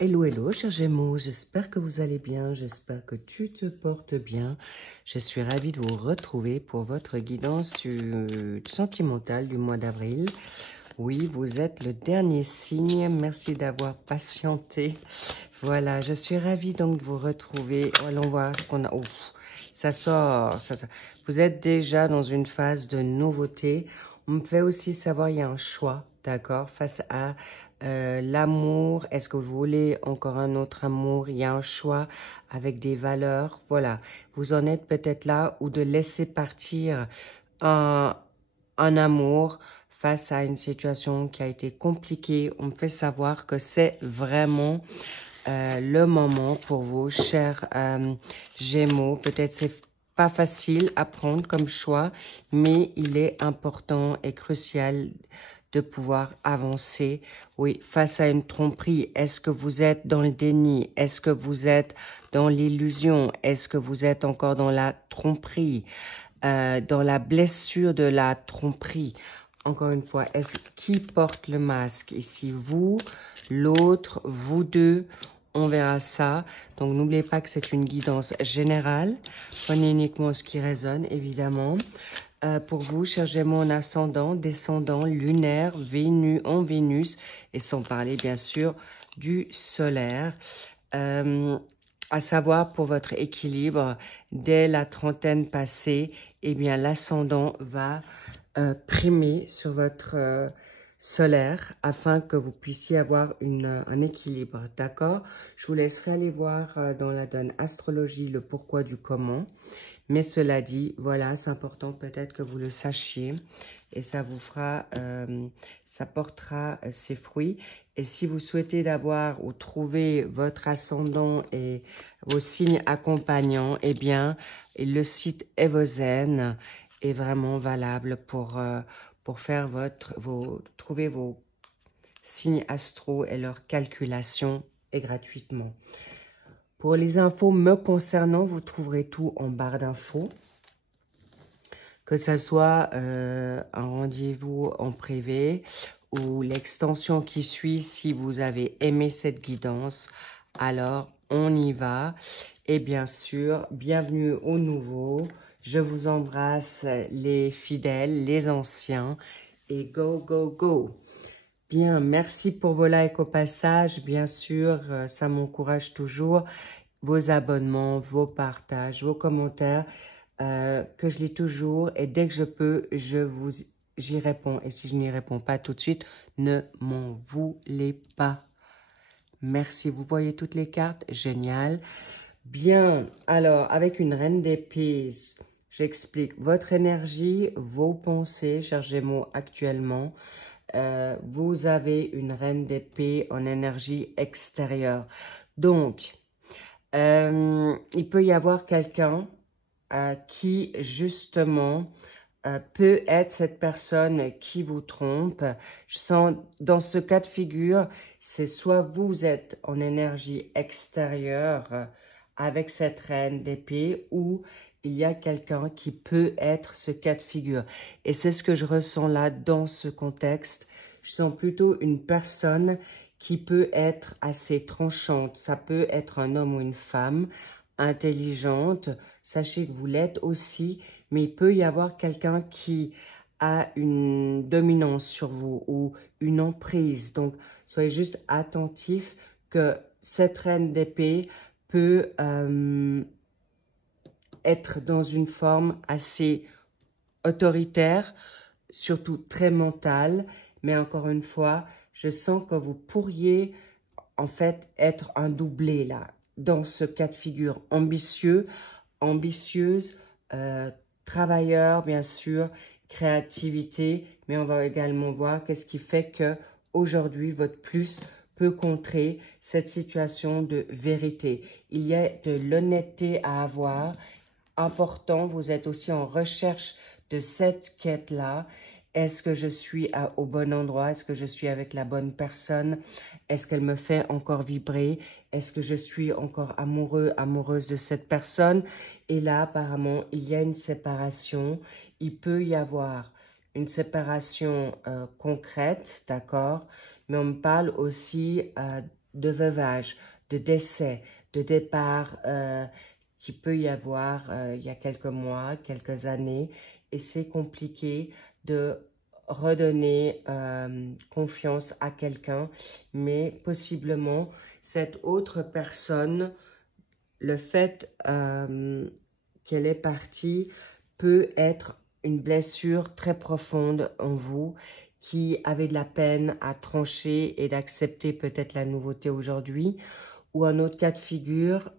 Hello, hello, chers Gémeaux, j'espère que vous allez bien, j'espère que tu te portes bien. Je suis ravie de vous retrouver pour votre guidance sentimentale du mois d'avril. Oui, vous êtes le dernier signe, merci d'avoir patienté. Voilà, je suis ravie donc de vous retrouver. Allons voir ce qu'on a. Oh, ça sort, ça. Vous êtes déjà dans une phase de nouveauté. On me fait aussi savoir il y a un choix, d'accord, face à l'amour. Est-ce que vous voulez encore un autre amour? Il y a un choix avec des valeurs. Voilà, vous en êtes peut-être là ou de laisser partir un amour face à une situation qui a été compliquée. On me fait savoir que c'est vraiment le moment pour vous, chers Gémeaux. Peut-être c'est pas facile à prendre comme choix, mais il est important et crucial de pouvoir avancer. Oui, face à une tromperie, est-ce que vous êtes dans le déni? Est-ce que vous êtes dans l'illusion? Est-ce que vous êtes encore dans la tromperie? Dans la blessure de la tromperie? Encore une fois, qui porte le masque ici? Vous, l'autre, vous deux? On verra ça. Donc, n'oubliez pas que c'est une guidance générale. Prenez uniquement ce qui résonne, évidemment. Pour vous, chers Gémeaux en ascendant, descendant, lunaire, Vénus, et sans parler, bien sûr, du solaire. À savoir, pour votre équilibre, dès la trentaine passée, eh bien, l'ascendant va primer sur votre solaire afin que vous puissiez avoir un équilibre, d'accord? Je vous laisserai aller voir dans la donne astrologie le pourquoi du comment. Mais cela dit, voilà, c'est important peut-être que vous le sachiez et ça vous fera, ça portera ses fruits. Et si vous souhaitez d'avoir ou trouver votre ascendant et vos signes accompagnants, eh bien, le site Evozen est vraiment valable pour faire trouver vos signes astro et leur calculation et gratuitement. Pour les infos me concernant, vous trouverez tout en barre d'infos. Que ce soit un rendez-vous en privé ou l'extension qui suit. Si vous avez aimé cette guidance, alors on y va. Et bien sûr, bienvenue aux nouveaux. Je vous embrasse les fidèles, les anciens. Et go, go, go! Bien, merci pour vos likes au passage. Bien sûr, ça m'encourage toujours. Vos abonnements, vos partages, vos commentaires, que je lis toujours. Et dès que je peux, j'y réponds. Et si je n'y réponds pas tout de suite, ne m'en voulez pas. Merci. Vous voyez toutes les cartes? Génial. Bien. Alors, avec une reine d'épée, j'explique votre énergie, vos pensées, chers Gémeaux, actuellement. Vous avez une reine d'épée en énergie extérieure. Donc, il peut y avoir quelqu'un qui, justement, peut être cette personne qui vous trompe. Je sens, dans ce cas de figure, c'est soit vous êtes en énergie extérieure avec cette reine d'épée ou il y a quelqu'un qui peut être ce cas de figure. Et c'est ce que je ressens là dans ce contexte. Je sens plutôt une personne qui peut être assez tranchante. Ça peut être un homme ou une femme intelligente. Sachez que vous l'êtes aussi, mais il peut y avoir quelqu'un qui a une dominance sur vous ou une emprise. Donc, soyez juste attentifs que cette reine d'épée peut être dans une forme assez autoritaire, surtout très mentale. Mais encore une fois, je sens que vous pourriez en fait être un doublé là, dans ce cas de figure ambitieux, ambitieuse, travailleur bien sûr, créativité, mais on va également voir qu'est-ce qui fait que aujourd'hui votre plus peut contrer cette situation de vérité. Il y a de l'honnêteté à avoir, important, vous êtes aussi en recherche de cette quête-là. Est-ce que je suis au bon endroit? Est-ce que je suis avec la bonne personne? Est-ce qu'elle me fait encore vibrer? Est-ce que je suis encore amoureux, amoureuse de cette personne? Et là, apparemment, il y a une séparation. Il peut y avoir une séparation concrète, d'accord? Mais on me parle aussi de veuvage, de décès, de départ qu'il peut y avoir il y a quelques mois, quelques années. Et c'est compliqué de redonner confiance à quelqu'un. Mais possiblement, cette autre personne, le fait qu'elle est partie peut être une blessure très profonde en vous qui avait de la peine à trancher et d'accepter peut-être la nouveauté aujourd'hui. Ou un autre cas de figure,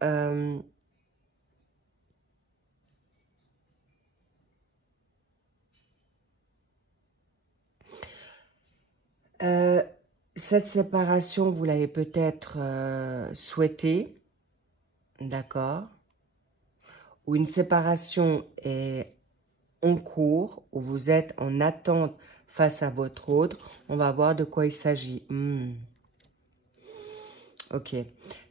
cette séparation, vous l'avez peut-être souhaitée, d'accord? Ou une séparation est en cours, où vous êtes en attente face à votre autre. On va voir de quoi il s'agit. Ok.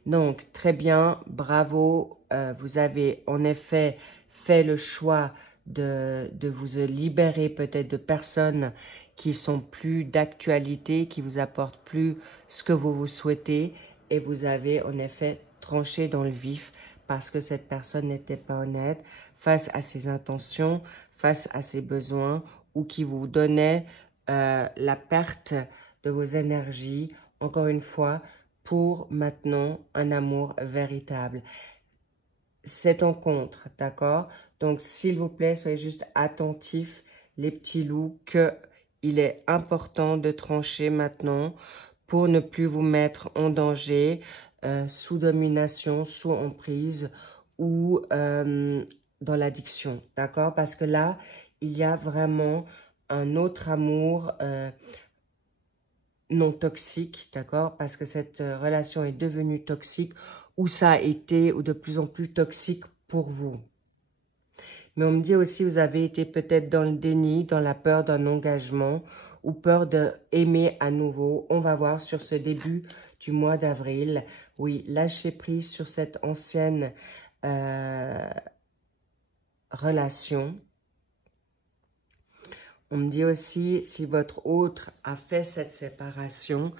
Donc, très bien. Bravo. Vous avez en effet fait le choix de vous libérer peut-être de personnes qui sont plus d'actualité, qui vous apportent plus ce que vous souhaitez. Et vous avez en effet tranché dans le vif parce que cette personne n'était pas honnête face à ses intentions, face à ses besoins ou qui vous donnait la perte de vos énergies, encore une fois, pour maintenant un amour véritable. C'est en contre, d'accord? Donc, s'il vous plaît, soyez juste attentifs, les petits loups, qu'il est important de trancher maintenant pour ne plus vous mettre en danger, sous domination, sous emprise ou dans l'addiction, d'accord? Parce que là, il y a vraiment un autre amour non toxique, d'accord? Parce que cette relation est devenue toxique ou ça a été ou de plus en plus toxique pour vous. Mais on me dit aussi, vous avez été peut-être dans le déni, dans la peur d'un engagement ou peur d'aimer à nouveau. On va voir sur ce début du mois d'avril. Oui, lâchez prise sur cette ancienne relation. On me dit aussi, si votre autre a fait cette séparation,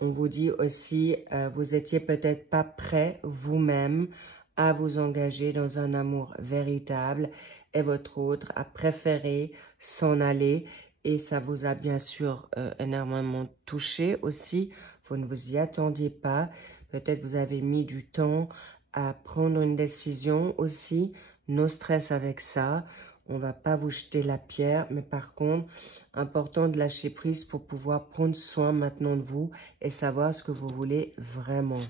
on vous dit aussi, vous étiez peut-être pas prêt vous-même à vous engager dans un amour véritable et votre autre a préféré s'en aller et ça vous a bien sûr énormément touché aussi. Vous ne vous y attendiez pas. Peut-être vous avez mis du temps à prendre une décision aussi. No stress avec ça. On va pas vous jeter la pierre, mais par contre, important de lâcher prise pour pouvoir prendre soin maintenant de vous et savoir ce que vous voulez vraiment.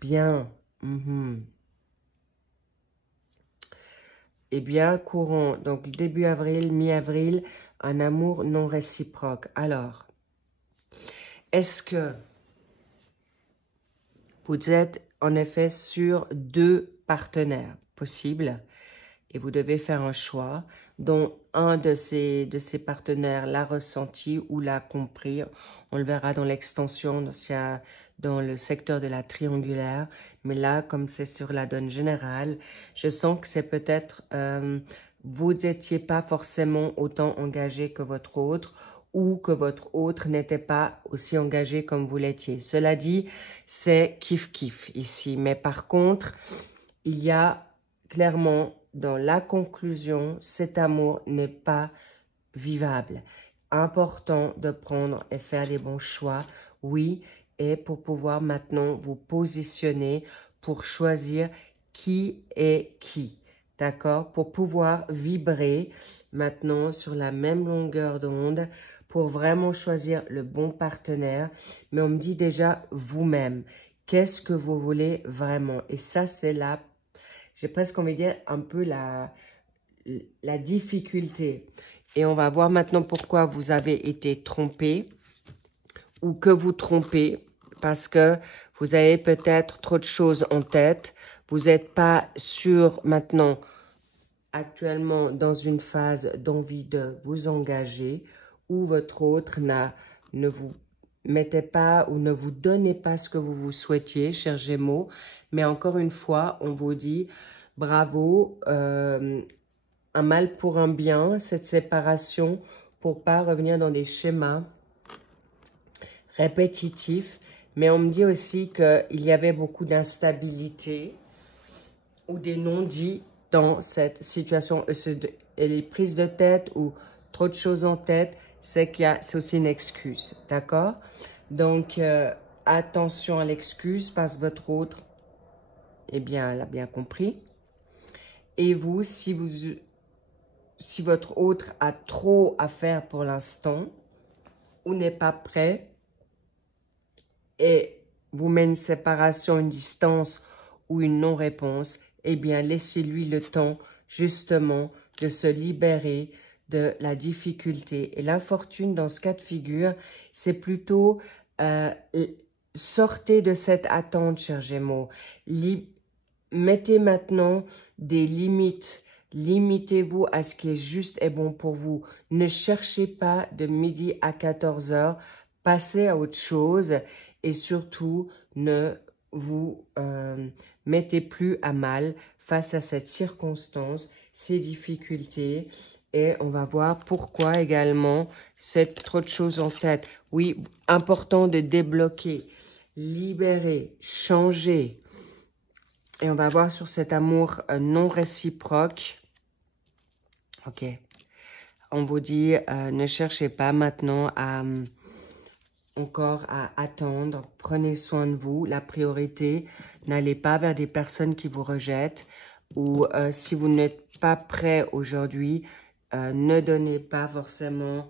Bien. Eh bien, courant, donc début avril, mi-avril, un amour non réciproque. Alors, est-ce que vous êtes en effet sur deux partenaires possibles? Et vous devez faire un choix dont un de ces partenaires l'a ressenti ou l'a compris. On le verra dans l'extension, dans le secteur de la triangulaire. Mais là, comme c'est sur la donne générale, je sens que c'est peut-être, vous n'étiez pas forcément autant engagé que votre autre ou que votre autre n'était pas aussi engagé comme vous l'étiez. Cela dit, c'est kiff-kiff ici. Mais par contre, il y a clairement, dans la conclusion, cet amour n'est pas vivable. Important de prendre et faire les bons choix, oui, et pour pouvoir maintenant vous positionner pour choisir qui est qui, d'accord? Pour pouvoir vibrer maintenant sur la même longueur d'onde, pour vraiment choisir le bon partenaire. Mais on me dit déjà vous-même, qu'est-ce que vous voulez vraiment? Et ça, c'est la j'ai presque envie de dire un peu la difficulté. Et on va voir maintenant pourquoi vous avez été trompé ou que vous trompez. Parce que vous avez peut-être trop de choses en tête. Vous n'êtes pas sûr maintenant, actuellement, dans une phase d'envie de vous engager. Ou votre autre ne vous mettez pas ou ne vous donnez pas ce que vous souhaitiez, chers Gémeaux. Mais encore une fois, on vous dit bravo, un mal pour un bien, cette séparation pour pas revenir dans des schémas répétitifs. Mais on me dit aussi qu'il y avait beaucoup d'instabilité ou des non-dits dans cette situation. Et les prises de tête ou trop de choses en tête, c'est aussi une excuse, d'accord? Donc, attention à l'excuse parce que votre autre, eh bien, elle a bien compris. Et vous, si votre autre a trop à faire pour l'instant ou n'est pas prêt et vous met une séparation, une distance ou une non-réponse, eh bien, laissez-lui le temps, justement, de se libérer de la difficulté. Et l'infortune, dans ce cas de figure, c'est plutôt sortez de cette attente, chers Gémeaux. Mettez maintenant des limites. Limitez-vous à ce qui est juste et bon pour vous. Ne cherchez pas de midi à 14 heures. Passez à autre chose et surtout, ne vous mettez plus à mal face à cette circonstance, ces difficultés. Et on va voir pourquoi également c'est trop de choses en tête. Oui, important de débloquer, libérer, changer. Et on va voir sur cet amour non réciproque. Ok. On vous dit, ne cherchez pas maintenant encore à attendre. Prenez soin de vous. La priorité, n'allez pas vers des personnes qui vous rejettent. Ou si vous n'êtes pas prêt aujourd'hui, ne donnez pas forcément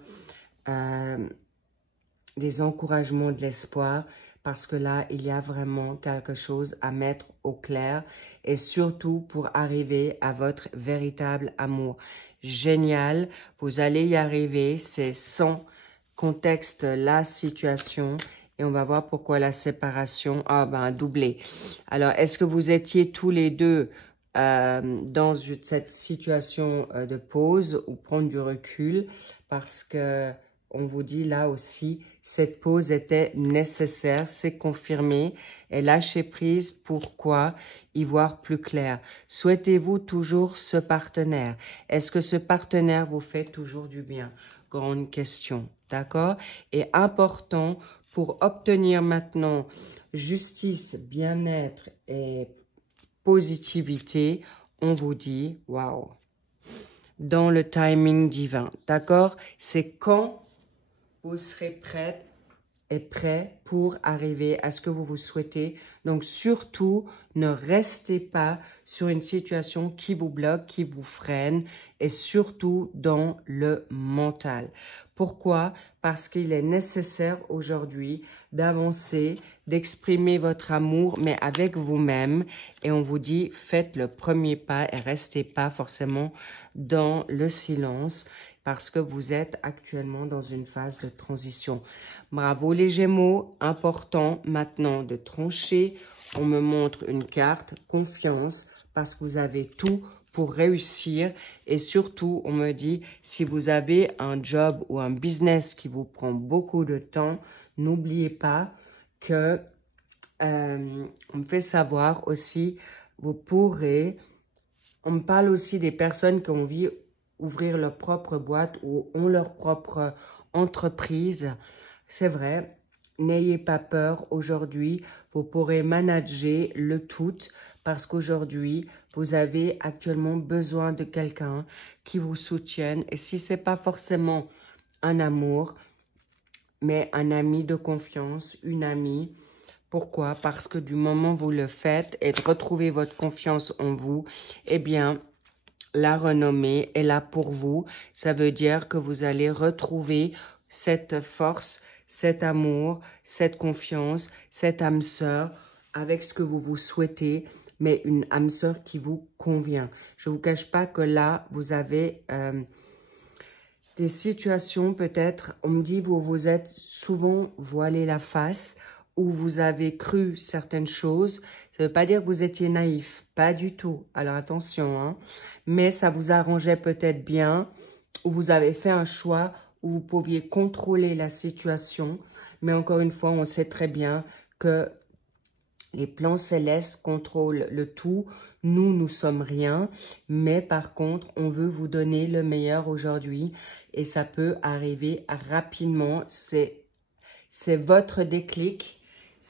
des encouragements, de l'espoir. Parce que là, il y a vraiment quelque chose à mettre au clair. Et surtout pour arriver à votre véritable amour. Génial, vous allez y arriver. C'est sans contexte la situation. Et on va voir pourquoi la séparation a doublé. Alors, est-ce que vous étiez tous les deux dans cette situation de pause ou prendre du recul? Parce que on vous dit là aussi, cette pause était nécessaire, c'est confirmé. Et lâchez prise, pourquoi? Y voir plus clair. Souhaitez-vous toujours ce partenaire? Est-ce que ce partenaire vous fait toujours du bien? Grande question, d'accord? Et important pour obtenir maintenant justice, bien-être et positivité, on vous dit, waouh, dans le timing divin, d'accord? C'est quand vous serez prête et prêt pour arriver à ce que vous souhaitez. Donc, surtout, ne restez pas sur une situation qui vous bloque, qui vous freine et surtout dans le mental. Pourquoi? Parce qu'il est nécessaire aujourd'hui d'avancer, d'exprimer votre amour, mais avec vous-même. Et on vous dit, faites le premier pas et restez pas forcément dans le silence parce que vous êtes actuellement dans une phase de transition. Bravo les Gémeaux, important maintenant de trancher. On me montre une carte, confiance, parce que vous avez tout pour réussir. Et surtout, on me dit, si vous avez un job ou un business qui vous prend beaucoup de temps, n'oubliez pas que, on me fait savoir aussi, vous pourrez, on me parle aussi des personnes qui ont envie ouvrir leur propre boîte ou ont leur propre entreprise. C'est vrai, n'ayez pas peur aujourd'hui, vous pourrez manager le tout parce qu'aujourd'hui, vous avez actuellement besoin de quelqu'un qui vous soutienne. Et si ce n'est pas forcément un amour, mais un ami de confiance, une amie. Pourquoi? Parce que du moment où vous le faites et de retrouver votre confiance en vous, eh bien, la renommée est là pour vous. Ça veut dire que vous allez retrouver cette force, cet amour, cette confiance, cette âme sœur avec ce que vous souhaitez, mais une âme sœur qui vous convient. Je ne vous cache pas que là, vous avez des situations peut-être, on me dit, vous vous êtes souvent voilé la face ou vous avez cru certaines choses. Ça ne veut pas dire que vous étiez naïf, pas du tout. Alors attention, hein. Mais ça vous arrangeait peut-être bien ou vous avez fait un choix où vous pouviez contrôler la situation. Mais encore une fois, on sait très bien que les plans célestes contrôlent le tout. Nous, nous sommes rien. Mais par contre, on veut vous donner le meilleur aujourd'hui. Et ça peut arriver rapidement. C'est votre déclic.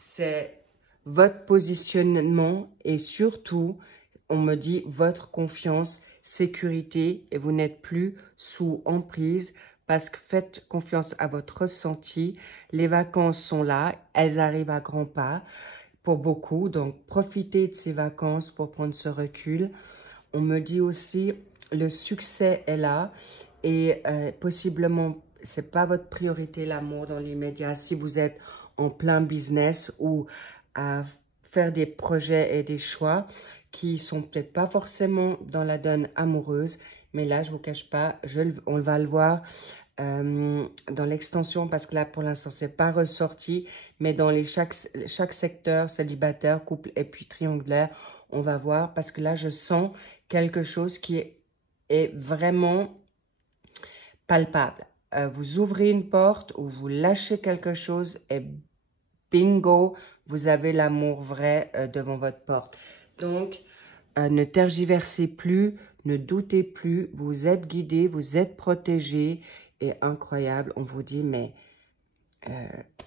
c'est votre positionnement et surtout, on me dit votre confiance, sécurité et vous n'êtes plus sous emprise parce que faites confiance à votre ressenti. Les vacances sont là, elles arrivent à grands pas pour beaucoup. Donc, profitez de ces vacances pour prendre ce recul. On me dit aussi, le succès est là et possiblement, c'est pas votre priorité l'amour dans les médias. Si vous êtes en plein business ou à faire des projets et des choix qui sont peut-être pas forcément dans la donne amoureuse, mais là, je vous cache pas, on va le voir dans l'extension parce que là, pour l'instant, c'est pas ressorti, mais dans chaque secteur, célibataire, couple et puis triangulaire, on va voir parce que là, je sens quelque chose qui est vraiment palpable. Vous ouvrez une porte ou vous lâchez quelque chose et bingo, vous avez l'amour vrai devant votre porte. Donc, ne tergiversez plus, ne doutez plus, vous êtes guidé, vous êtes protégé et incroyable. On vous dit, mais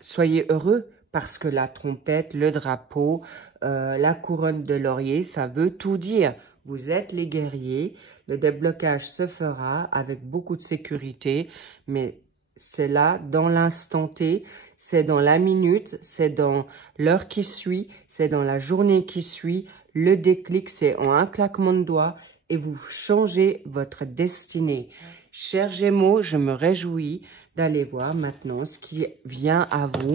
soyez heureux parce que la trompette, le drapeau, la couronne de laurier, ça veut tout dire. Vous êtes les guerriers, le déblocage se fera avec beaucoup de sécurité, mais c'est là, dans l'instant T, c'est dans la minute, c'est dans l'heure qui suit, c'est dans la journée qui suit. Le déclic, c'est en un claquement de doigts et vous changez votre destinée. Chers Gémeaux, je me réjouis d'aller voir maintenant ce qui vient à vous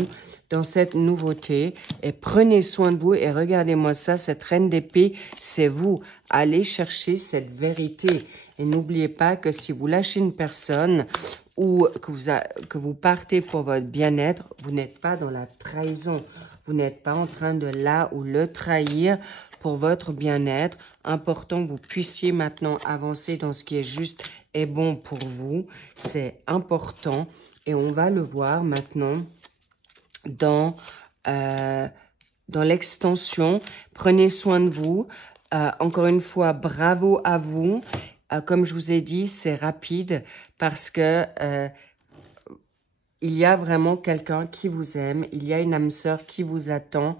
dans cette nouveauté. Et prenez soin de vous et regardez-moi ça, cette reine d'épée, c'est vous. Allez chercher cette vérité. Et n'oubliez pas que si vous lâchez une personne ou que vous partez pour votre bien-être, vous n'êtes pas dans la trahison. Vous n'êtes pas en train de là ou le trahir pour votre bien-être. Important que vous puissiez maintenant avancer dans ce qui est juste et bon pour vous. C'est important et on va le voir maintenant dans l'extension. Prenez soin de vous. Encore une fois, bravo à vous. Comme je vous ai dit, c'est rapide parce que il y a vraiment quelqu'un qui vous aime. Il y a une âme sœur qui vous attend.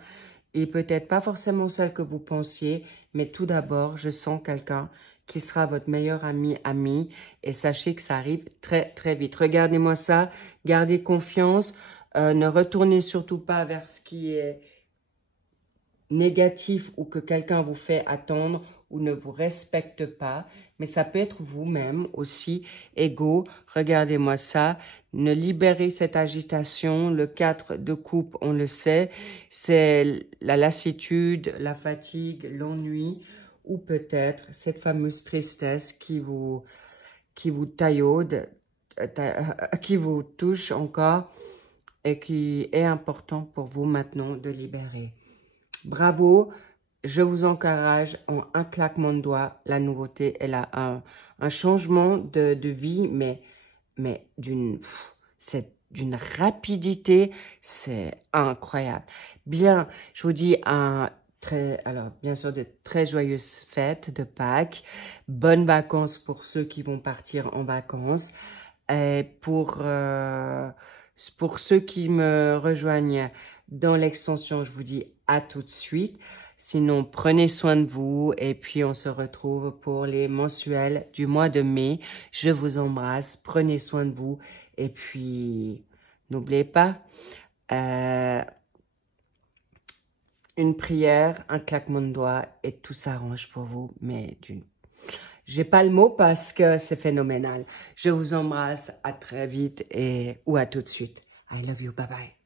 Et peut-être pas forcément celle que vous pensiez, mais tout d'abord, je sens quelqu'un qui sera votre meilleur ami. Et sachez que ça arrive très, très vite. Regardez-moi ça. Gardez confiance. Ne retournez surtout pas vers ce qui est négatif ou que quelqu'un vous fait attendre ou ne vous respecte pas, mais ça peut être vous-même aussi, égaux. Regardez-moi ça, ne libérez cette agitation. Le 4 de coupe, on le sait, c'est la lassitude, la fatigue, l'ennui, ou peut-être cette fameuse tristesse qui vous taillaude, qui vous touche encore et qui est important pour vous maintenant de libérer. Bravo, je vous encourage en un claquement de doigts. La nouveauté, elle a un changement de vie, mais d'une rapidité, c'est incroyable. Bien, je vous dis alors bien sûr de très joyeuses fêtes de Pâques, bonnes vacances pour ceux qui vont partir en vacances. Et pour ceux qui me rejoignent dans l'extension, je vous dis à tout de suite. Sinon, prenez soin de vous et puis on se retrouve pour les mensuels du mois de mai. Je vous embrasse, prenez soin de vous et puis n'oubliez pas, une prière, un claquement de doigts et tout s'arrange pour vous. Mais j'ai pas le mot parce que c'est phénoménal. Je vous embrasse, à très vite ou à tout de suite. I love you, bye bye.